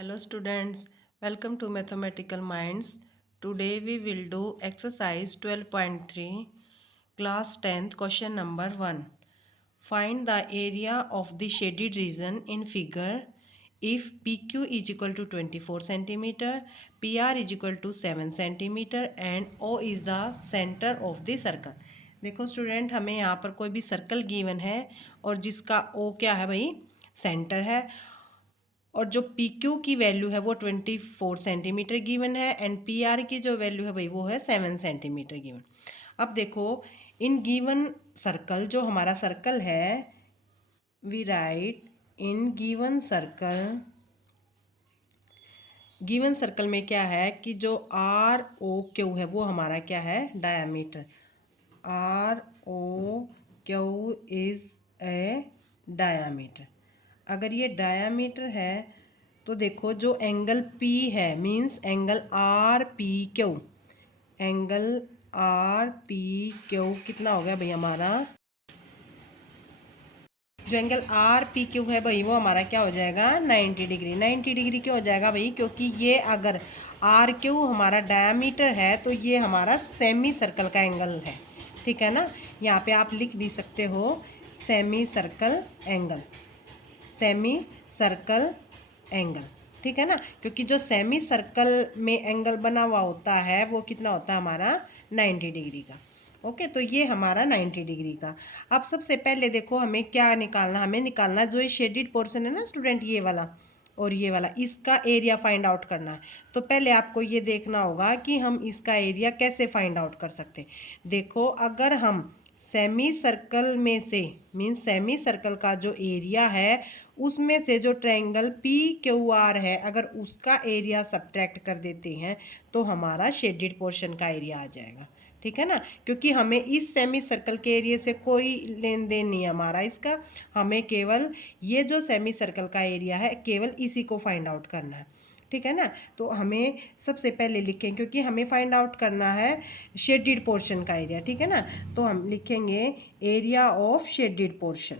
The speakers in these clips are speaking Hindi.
Hello students, welcome to Mathematical Minds. Today we will do exercise 12.3, class 10th, question number 1. Find the area of the shaded region in figure if PQ is equal to 24 centimeter, PR is equal to 7 centimeter and O is the center of the circle. देखो स्टूडेंट, हमें यहाँ पर कोई भी सर्कल गिवन है और जिसका O क्या है भाई, सेंटर है, और जो पी क्यू की वैल्यू है वो 24 सेंटीमीटर गिवन है एंड पी आर की जो वैल्यू है भाई वो है 7 सेंटीमीटर गिवन। अब देखो, इन गिवन सर्कल, जो हमारा सर्कल है, we write in given circle में क्या है कि जो आर ओ क्यू है वो हमारा क्या है, diameter. R O Q is a diameter. अगर ये डायामीटर है तो देखो जो एंगल P है means angle R P Q, angle R P Q कितना हो गया भाई हमारा, जो एंगल आर पी क्यू है भाई वो हमारा क्या हो जाएगा, 90 डिग्री। 90 डिग्री क्यों हो जाएगा भाई, क्योंकि ये अगर आर क्यू हमारा डायामीटर है तो ये हमारा सेमी सर्कल का एंगल है, ठीक है ना। यहाँ पे आप लिख भी सकते हो semi circle angle, semi circle angle, ठीक है ना, क्योंकि जो सेमी सर्कल में एंगल बना हुआ होता है वो कितना होता है हमारा, 90 डिग्री का। ओके, तो ये हमारा 90 डिग्री का। अब सबसे पहले देखो हमें क्या निकालना, हमें निकालना जो ये शेडिड पोर्शन है ना स्टूडेंट, ये वाला और ये वाला, इसका एरिया फाइंड आउट करना है। तो पहले आपको ये देखना होगा कि हम इसका एरिया कैसे फाइंड आउट कर सकते। देखो, अगर हम सेमी सर्कल में से मीन्स सेमी सर्कल का जो एरिया है उसमें से जो ट्रायंगल पी क्यू आर है अगर उसका एरिया सब्ट्रैक्ट कर देते हैं तो हमारा शेडेड पोर्शन का एरिया आ जाएगा, ठीक है ना। क्योंकि हमें इस सेमी सर्कल के एरिया से कोई लेन देन नहीं है हमारा इसका, हमें केवल ये जो सेमी सर्कल का एरिया है केवल इसी को फाइंड आउट करना है, ठीक है ना। तो हमें सबसे पहले लिखें, क्योंकि हमें फाइंड आउट करना है शेडिड पोर्शन का एरिया, ठीक है ना। तो हम लिखेंगे area of shaded portion,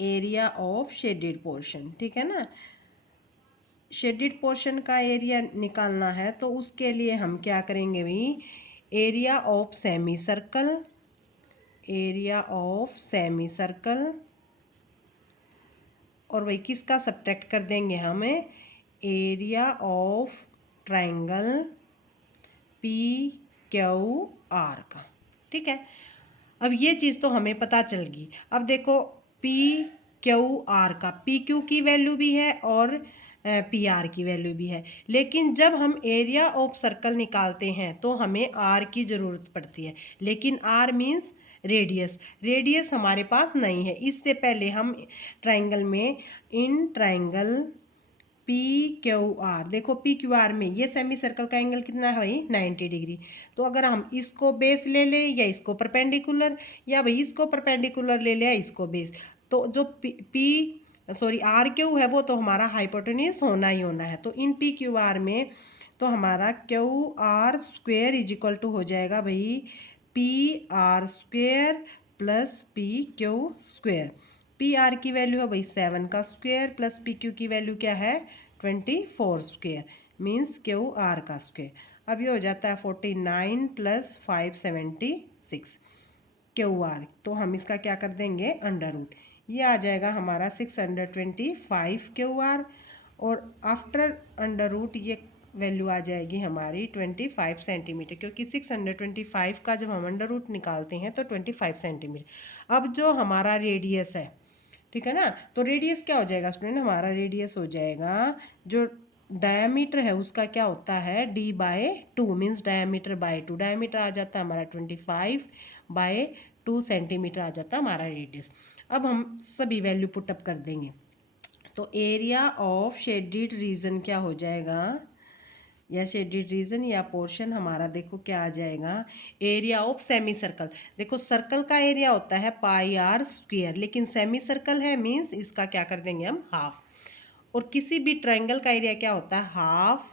area of shaded portion, ठीक है ना। शेडिड पोर्शन का एरिया निकालना है तो उसके लिए हम क्या करेंगे भाई, area of semi circle, area of semi circle, और वही किसका सब्ट्रैक्ट कर देंगे हमें, area of triangle P Q R का, ठीक है। अब ये चीज़ तो हमें पता चल गई। अब देखो पी क्यू आर का, पी क्यू की वैल्यू भी है और पी आर की वैल्यू भी है, लेकिन जब हम एरिया ऑफ सर्कल निकालते हैं तो हमें आर की ज़रूरत पड़ती है, लेकिन आर मीन्स रेडियस, रेडियस हमारे पास नहीं है। इससे पहले हम ट्रायंगल में, in triangle P Q R, देखो पी क्यू आर में ये सेमी सर्कल का एंगल कितना है भाई, 90 डिग्री। तो अगर हम इसको बेस ले लें या इसको परपेंडिकुलर, या भाई इसको परपेंडिकुलर ले लें या इसको बेस, तो जो आर क्यू है वो तो हमारा हाइपोटेन्यूज होना ही होना है। तो इन पी क्यू आर में तो हमारा Q R square is equal to हो जाएगा भाई P R square plus P Q square. P R की वैल्यू है भाई 7 का स्क्वेयर प्लस पी क्यू की वैल्यू क्या है, 24 स्क्वेयर मीन्स क्यू आर का स्क्वेयर। अब ये हो जाता है 49 प्लस 576 क्यू आर। तो हम इसका क्या कर देंगे, अंडर रूट, ये आ जाएगा हमारा 625 क्यू आर, और आफ्टर अंडर रूट ये वैल्यू आ जाएगी हमारी 25 सेंटीमीटर, क्योंकि 625 का जब हम अंडर रूट निकालते हैं तो 25 सेंटीमीटर। अब जो हमारा रेडियस है, ठीक है ना, तो रेडियस क्या हो जाएगा स्टूडेंट, हमारा रेडियस हो जाएगा, जो डायमीटर है उसका क्या होता है, d/2 means diameter by 2, diameter आ जाता है हमारा 25/2 सेंटीमीटर आ जाता है हमारा रेडियस। अब हम सभी वैल्यू पुटअप कर देंगे तो एरिया ऑफ शेडिड रीजन क्या हो जाएगा, या शेडिड रीजन या पोर्शन हमारा देखो क्या आ जाएगा, एरिया ऑफ सेमी सर्कल। देखो सर्कल का एरिया होता है पाई आर स्क्वेयर, लेकिन सेमी सर्कल है मीन्स इसका क्या कर देंगे हम, हाफ। और किसी भी ट्रायंगल का एरिया क्या होता है, half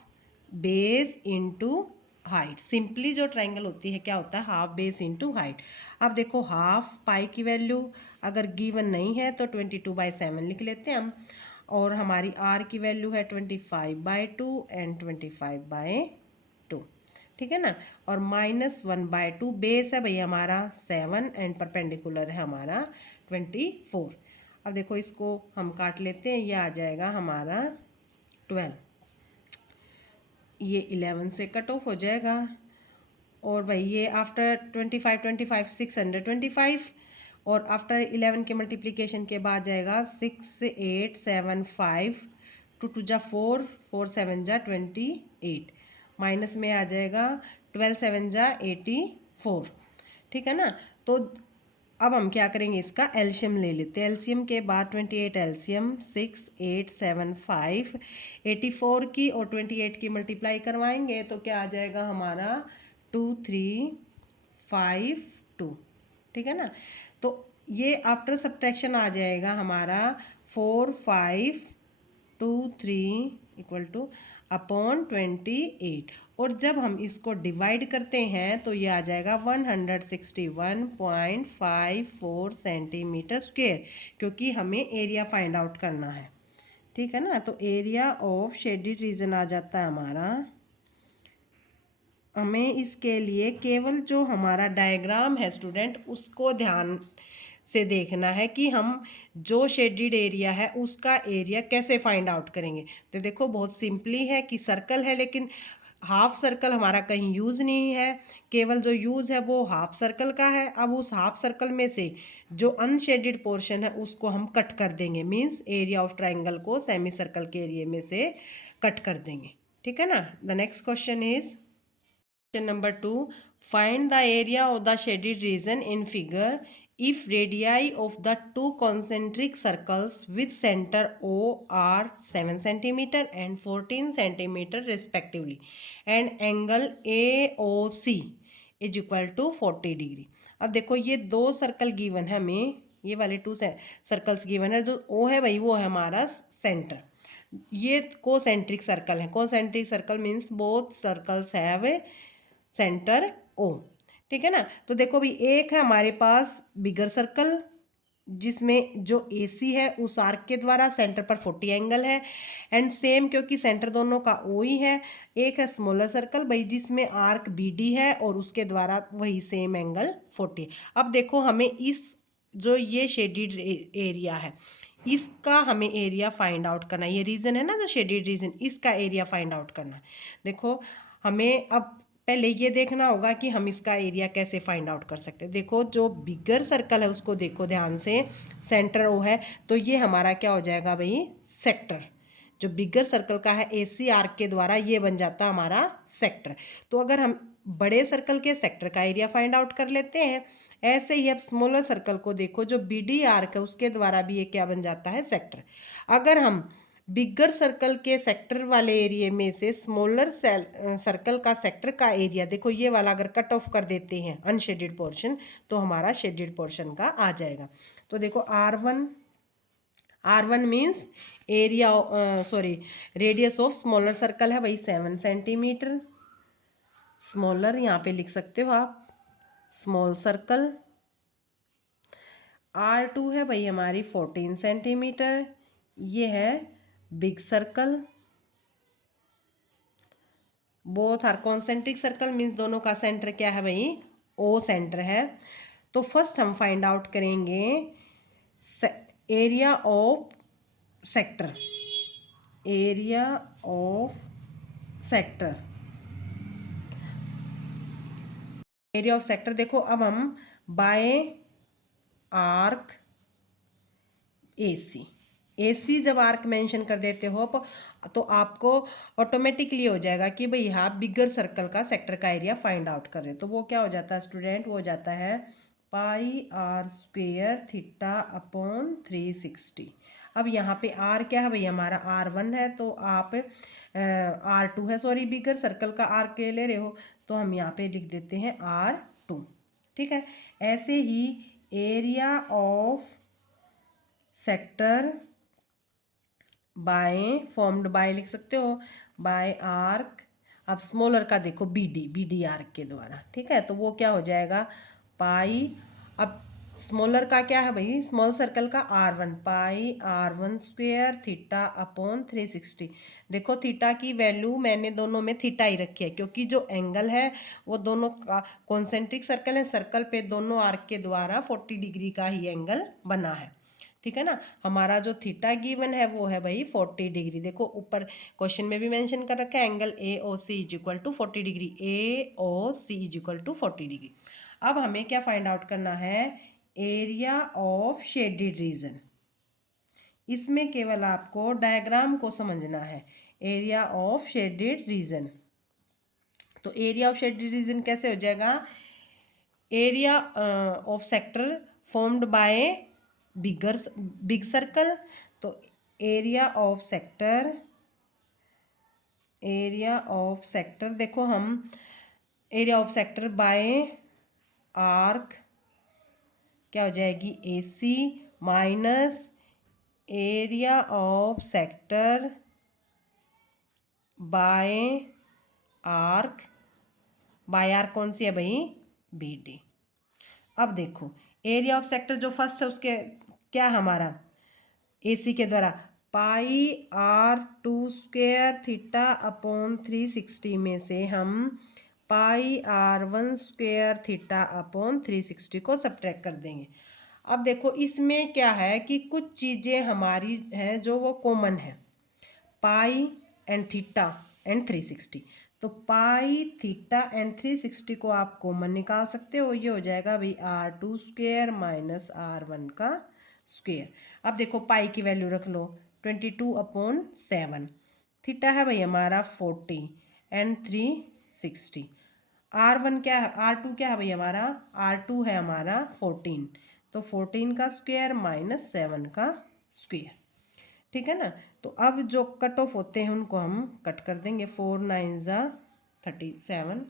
base into height. Simply जो ट्रायंगल होती है क्या होता है, हाफ बेस इनटू हाइट। अब देखो हाफ पाई की वैल्यू अगर गिवन नहीं है तो 22/7 लिख लेते हैं हम। और हमारी आर की वैल्यू है 25/2 एंड 25/2, ठीक है ना। और -1/2 बेस है भाई हमारा 7 एंड परपेंडिकुलर है हमारा 24। अब देखो इसको हम काट लेते हैं, ये आ जाएगा हमारा 12, ये 11 से कट ऑफ हो जाएगा। और भाई ये आफ्टर 25 625, और आफ्टर 11 के मल्टीप्लिकेशन के बाद जाएगा 6 8 7 5, 2 2 जा 4, 4 7 जा 28, माइनस में आ जाएगा 12 7 जा 84, ठीक है ना। तो अब हम क्या करेंगे, इसका एलसीएम ले लेते हैं। एलसीएम के बाद 28 एलसीएम 6 8 7 5, 84 की और 28 की मल्टीप्लाई करवाएंगे तो क्या आ जाएगा हमारा 2 3 5 2, ठीक है ना। तो ये आफ्टर सब्ट्रैक्शन आ जाएगा हमारा 4 5 2 3 इक्वल टू अपॉन 28, और जब हम इसको डिवाइड करते हैं तो ये आ जाएगा 161.54 सेंटीमीटर स्क्वेयर, क्योंकि हमें एरिया फाइंड आउट करना है, ठीक है ना। तो एरिया ऑफ शेडेड रीजन आ जाता है हमारा। हमें इसके लिए केवल जो हमारा डायग्राम है स्टूडेंट उसको ध्यान से देखना है कि हम जो शेडेड एरिया है उसका एरिया कैसे फाइंड आउट करेंगे। तो देखो बहुत सिंपली है कि सर्कल है, लेकिन हाफ सर्कल हमारा कहीं यूज़ नहीं है, केवल जो यूज़ है वो हाफ सर्कल का है। अब उस हाफ सर्कल में से जो अनशेडेड पोर्शन है उसको हम कट कर देंगे, मीन्स एरिया ऑफ ट्राइंगल को सेमी सर्कल के एरिया में से कट कर देंगे, ठीक है ना। The next question is Question number 2. Find the area of the shaded region in figure if radii of the two concentric circles with center O are 7 cm and 14 cm respectively, and angle AOC is equal to 40 degree. अब देखो ये दो सर्कल गिवन है हमें, ये वाले टू सर्कल्स गिवन है। जो O है भाई वो है हमारा सेंटर, ये कोसेंट्रिक सर्कल है। Concentric circle means both circles have centre O, ठीक है ना। तो देखो भी एक है हमारे पास बिगर सर्कल जिसमें जो AC है उस आर्क के द्वारा सेंटर पर 40 एंगल है, एंड सेम क्योंकि सेंटर दोनों का O ही है। एक है स्मॉलर सर्कल भाई जिसमें आर्क BD है और उसके द्वारा वही सेम एंगल 40। अब देखो हमें इस जो ये शेडिड एरिया है इसका हमें एरिया फाइंड आउट करना है। ये रीजन है ना जो शेडिड रीजन, इसका एरिया फाइंड आउट करना है। देखो हमें अब पहले ये देखना होगा कि हम इसका एरिया कैसे फाइंड आउट कर सकते हैं। देखो जो बिगर सर्कल है उसको देखो ध्यान से, सेंटर ओ है तो ये हमारा क्या हो जाएगा भाई सेक्टर। जो बिगर सर्कल का है AC आर्क के द्वारा ये बन जाता है हमारा सेक्टर। तो अगर हम बड़े सर्कल के सेक्टर का एरिया फाइंड आउट कर लेते हैं, ऐसे ही अब स्मॉलर सर्कल को देखो जो BD आर्क है उसके द्वारा भी ये क्या बन जाता है सेक्टर। अगर हम बिगर सर्कल के सेक्टर वाले एरिया में से स्मॉलर सर्कल का सेक्टर का एरिया देखो ये वाला अगर कट ऑफ कर देते हैं अनशेडेड पोर्शन तो हमारा शेडेड पोर्शन का आ जाएगा। तो देखो R1 means area sorry radius of smaller circle है भाई 7 सेंटीमीटर। स्मॉलर यहाँ पे लिख सकते हो आप स्मॉल सर्कल। R2 है भाई हमारी 14 सेंटीमीटर, ये है big circle. Both are concentric circle means दोनों का सेंटर क्या है भाई O सेंटर है। तो फर्स्ट हम फाइंड आउट करेंगे area of sector, area of sector, area of sector. देखो अब हम बाय आर्क AC जब आर्क मेंशन कर देते हो तो आपको ऑटोमेटिकली हो जाएगा कि भाई आप बिगर सर्कल का सेक्टर का एरिया फाइंड आउट कर रहे हो। तो वो क्या हो जाता है स्टूडेंट, वो हो जाता है πr² थीटा अपॉन 360। अब यहाँ पे R क्या है भाई हमारा R1 है, तो आप R2 है, सॉरी बिगर सर्कल का R के ले रहे हो तो हम यहाँ पे लिख देते हैं R2, ठीक है। ऐसे ही area of sector by formed by लिख सकते हो बाय आर्क। अब स्मॉलर का देखो BD आर्क के द्वारा, ठीक है। तो वो क्या हो जाएगा पाई। अब स्मॉलर का क्या है भाई, स्मॉल सर्कल का R1 पाई R1 स्क्वेयर थीटा अपॉन 360। देखो थीटा की वैल्यू मैंने दोनों में थीटा ही रखी है, क्योंकि जो एंगल है वो दोनों का कॉन्सेंट्रिक सर्कल है, सर्कल पे दोनों आर्क के द्वारा 40 डिग्री का ही एंगल बना है। ठीक है ना। हमारा जो थीटा गिवन है वो है भाई 40 डिग्री। देखो ऊपर क्वेश्चन में भी मेंशन कर रखा है, angle A O C is equal to 40 degree, A O C is equal to 40 degree. अब हमें क्या फाइंड आउट करना है, एरिया ऑफ शेडेड रीजन। इसमें केवल आपको डायग्राम को समझना है, एरिया ऑफ शेडेड रीजन। तो एरिया ऑफ शेडेड रीजन कैसे हो जाएगा, area of sector formed by big circle. तो एरिया ऑफ सेक्टर देखो हम, area of sector bye arc क्या हो जाएगी, AC minus area of sector bye arc कौन सी है भाई, BD। अब देखो एरिया ऑफ सेक्टर जो फर्स्ट है उसके क्या हमारा, AC के द्वारा पाई R2 स्क्वेयर थीटा अपॉन 360 में से हम पाई R1 स्क्वेयर थीटा अपॉन 360 को सब्ट्रैक्ट कर देंगे। अब देखो इसमें क्या है कि कुछ चीज़ें हमारी हैं जो वो कॉमन है, पाई एंड थीटा एंड 360। तो पाई थीटा एंड 360 को आप कॉमन निकाल सकते हो, ये हो जाएगा भाई R2 स्क्वेयर माइनस R1 का स्क्वेयर। अब देखो पाई की वैल्यू रख लो 22/7, थीटा है भाई हमारा 40 एंड 360। R1 क्या है, R2 क्या है भाई हमारा, R2 है हमारा 14, तो 14 का स्क्वेयर माइनस 7 का स्क्वेयर। ठीक है ना। तो अब जो कट ऑफ होते हैं उनको हम कट कर देंगे, 4 9 ज़ा 37,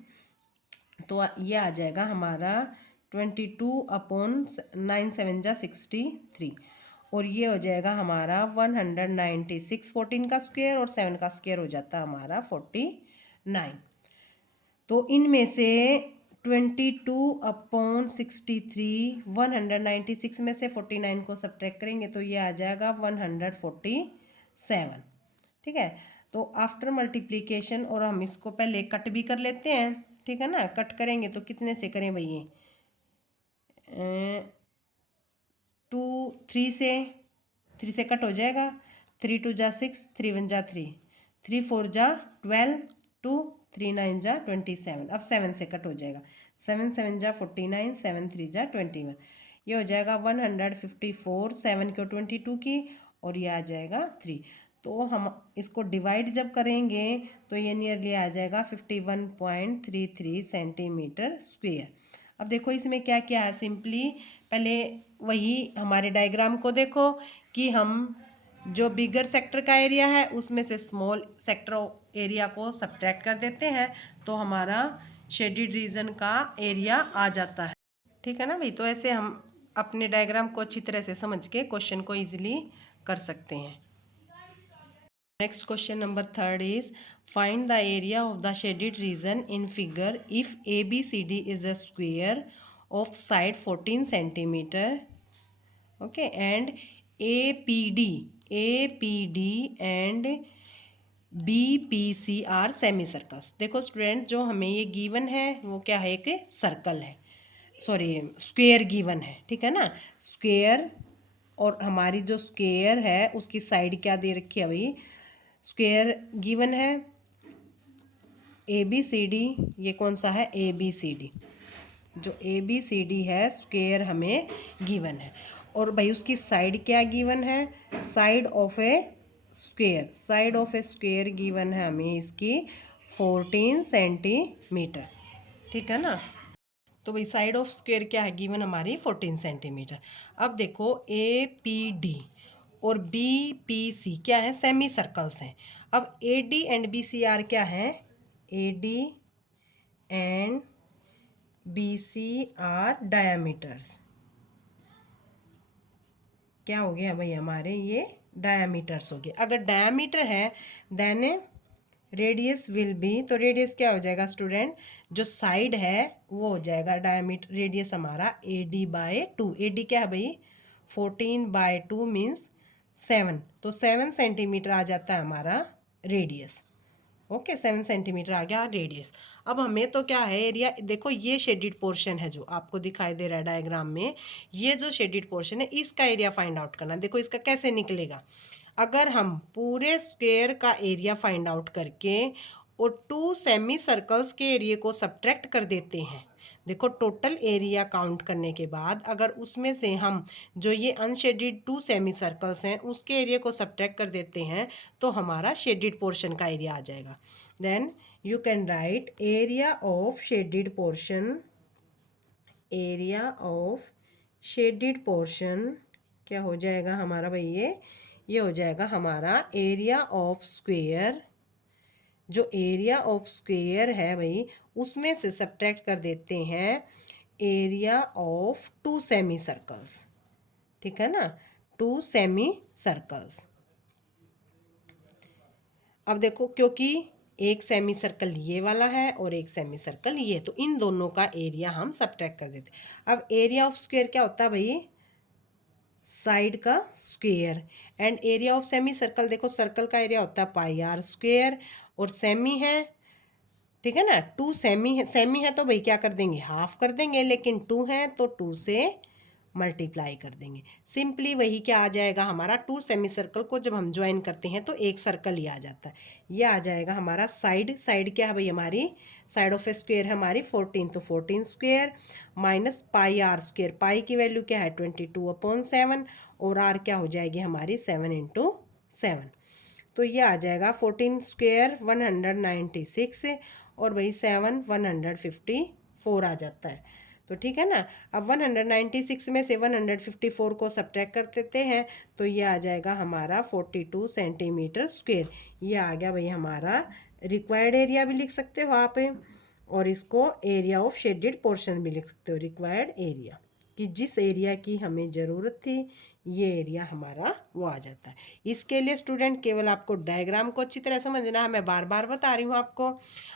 तो ये आ जाएगा हमारा 22/9 7 ज़ा 63, और ये हो जाएगा हमारा 196, 14 का स्क्वेयर और 7 का स्क्वेयर हो जाता है हमारा 49। तो इनमें से 22/63, 196 में से 49 को सब्ट्रैक्ट करेंगे तो ये आ जाएगा 147। ठीक है। तो आफ्टर मल्टीप्लिकेशन, और हम इसको पहले कट भी कर लेते हैं, ठीक है ना। कट करेंगे तो कितने से करें भाई, ये 2 3 से कट हो जाएगा, 3 2 जा 6, 3 1 जा 3, 3 4 जा 12, 2 3 9 जा 27। अब 7 से कट हो जाएगा, 7 7 जा 49, 7 3 जा 21, ये हो जाएगा 154, 7 को 22 की, और ये आ जाएगा 3। तो हम इसको डिवाइड जब करेंगे तो ये नियरली आ जाएगा 51.33 सेंटीमीटर स्क्वेयर। अब देखो इसमें क्या क्या है, सिंपली पहले वही हमारे डायग्राम को देखो कि हम जो बिगर सेक्टर का एरिया है उसमें से स्मॉल सेक्टर एरिया को सब्ट्रैक्ट कर देते हैं, तो हमारा शेडेड रीजन का एरिया आ जाता है। ठीक है ना भाई। तो ऐसे हम अपने डायग्राम को अच्छी तरह से समझ के क्वेश्चन को ईजिली कर सकते हैं। Next question number 3 is find the area of the shaded region in figure if ABCD is a square of side 14 centimetre, okay, and APD and BPC are semi circles. देखो स्टूडेंट, जो हमें ये गिवन है वो क्या है, एक सर्कल है, सॉरी स्क्वेयर गिवन है, ठीक है ना। स्क्वेयर, और हमारी जो स्क्वेयर है उसकी साइड क्या दे रखी है भाई, स्क्वेयर गिवन है ABCD। ये कौन सा है, ABCD, जो ABCD है स्क्वेयर हमें गिवन है, और भाई उसकी साइड क्या गिवन है, side of A square given है हमें इसकी 14 सेंटीमीटर, ठीक है ना। तो भाई साइड ऑफ स्क्वेयर क्या है गिवन हमारी 14 सेंटीमीटर। अब देखो APD और BPC क्या है, सेमी सर्कल्स हैं। अब AD एंड BCR क्या है, AD एंड BCR डायामीटर्स, क्या हो गया भाई हमारे, ये डायामीटर्स हो गए। अगर डायामीटर है देन रेडियस विल बी, तो रेडियस क्या हो जाएगा स्टूडेंट, जो साइड है वो हो जाएगा डायमीटर, रेडियस हमारा AD/2। AD क्या है भाई, 14/2 मीन्स 7, तो 7 सेंटीमीटर आ जाता है हमारा रेडियस। ओके, 7 सेंटीमीटर आ गया रेडियस। अब हमें तो क्या है एरिया, देखो ये शेडिड पोर्शन है जो आपको दिखाई दे रहा है डायग्राम में, ये जो शेडिड पोर्शन है इसका एरिया फाइंड आउट करना। देखो इसका कैसे निकलेगा, अगर हम पूरे स्क्वायर का एरिया फाइंड आउट करके और 2 सेमी सर्कल्स के एरिया को सब्ट्रैक्ट कर देते हैं, देखो टोटल एरिया काउंट करने के बाद अगर उसमें से हम जो ये अनशेडिड 2 सेमी सर्कल्स हैं उसके एरिया को सब्ट्रैक्ट कर देते हैं तो हमारा शेडिड पोर्शन का एरिया आ जाएगा। Then you can write area of shaded portion, area of shaded portion क्या हो जाएगा हमारा भाई, ये हो जाएगा हमारा एरिया ऑफ स्क्वेयर। जो एरिया ऑफ स्क्वेयर है भाई उसमें से सब्ट्रैक्ट कर देते हैं एरिया ऑफ 2 सेमी सर्कल्स, ठीक है ना, 2 सेमी सर्कल्स। अब देखो क्योंकि एक सेमी सर्कल ये वाला है और एक सेमी सर्कल ये, तो इन दोनों का एरिया हम सब्ट्रैक्ट कर देते हैं। अब एरिया ऑफ स्क्वेयर क्या होता है भाई, साइड का square, and area of semi circle, देखो सर्कल का एरिया होता है πr² और सेमी है, ठीक है ना, 2 सेमी है, सेमी है तो भाई क्या कर देंगे, हाफ कर देंगे, लेकिन 2 है तो 2 से मल्टीप्लाई कर देंगे। सिंपली वही क्या आ जाएगा हमारा, 2 सेमी सर्कल को जब हम ज्वाइन करते हैं तो एक सर्कल ही आ जाता है। ये आ जाएगा हमारा साइड, साइड क्या है भाई हमारी, साइड ऑफ ए स्क्वेयर है हमारी 14, तो 14 स्क्वेयर माइनस πr², पाई की वैल्यू क्या है 22/7 और r क्या हो जाएगी हमारी 7 × 7, तो ये आ जाएगा 14 स्क्वेयर 196 और वही 7 154 आ जाता है। तो ठीक है ना, अब 196 में से 154 को सब्ट्रैक्ट कर देते हैं तो ये आ जाएगा हमारा 42 सेंटीमीटर स्क्वेयर। ये आ गया भाई हमारा रिक्वायर्ड एरिया भी लिख सकते हो आप, और इसको एरिया ऑफ शेडेड पोर्शन भी लिख सकते हो, रिक्वायर्ड एरिया, कि जिस एरिया की हमें ज़रूरत थी ये एरिया हमारा वो आ जाता है। इसके लिए स्टूडेंट केवल आपको डायग्राम को अच्छी तरह समझना है, मैं बार बार बता रही हूँ आपको।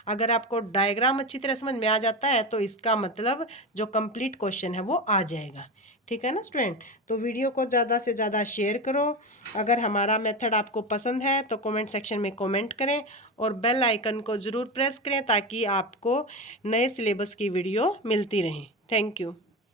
अगर आपको डायग्राम अच्छी तरह समझ में आ जाता है तो इसका मतलब जो कंप्लीट क्वेश्चन है वो आ जाएगा, ठीक है ना स्टूडेंट। तो वीडियो को ज़्यादा से ज़्यादा शेयर करो। अगर हमारा मेथड आपको पसंद है तो कमेंट सेक्शन में कमेंट करें और बेल आइकन को ज़रूर प्रेस करें ताकि आपको नए सिलेबस की वीडियो मिलती रहे। Thank you.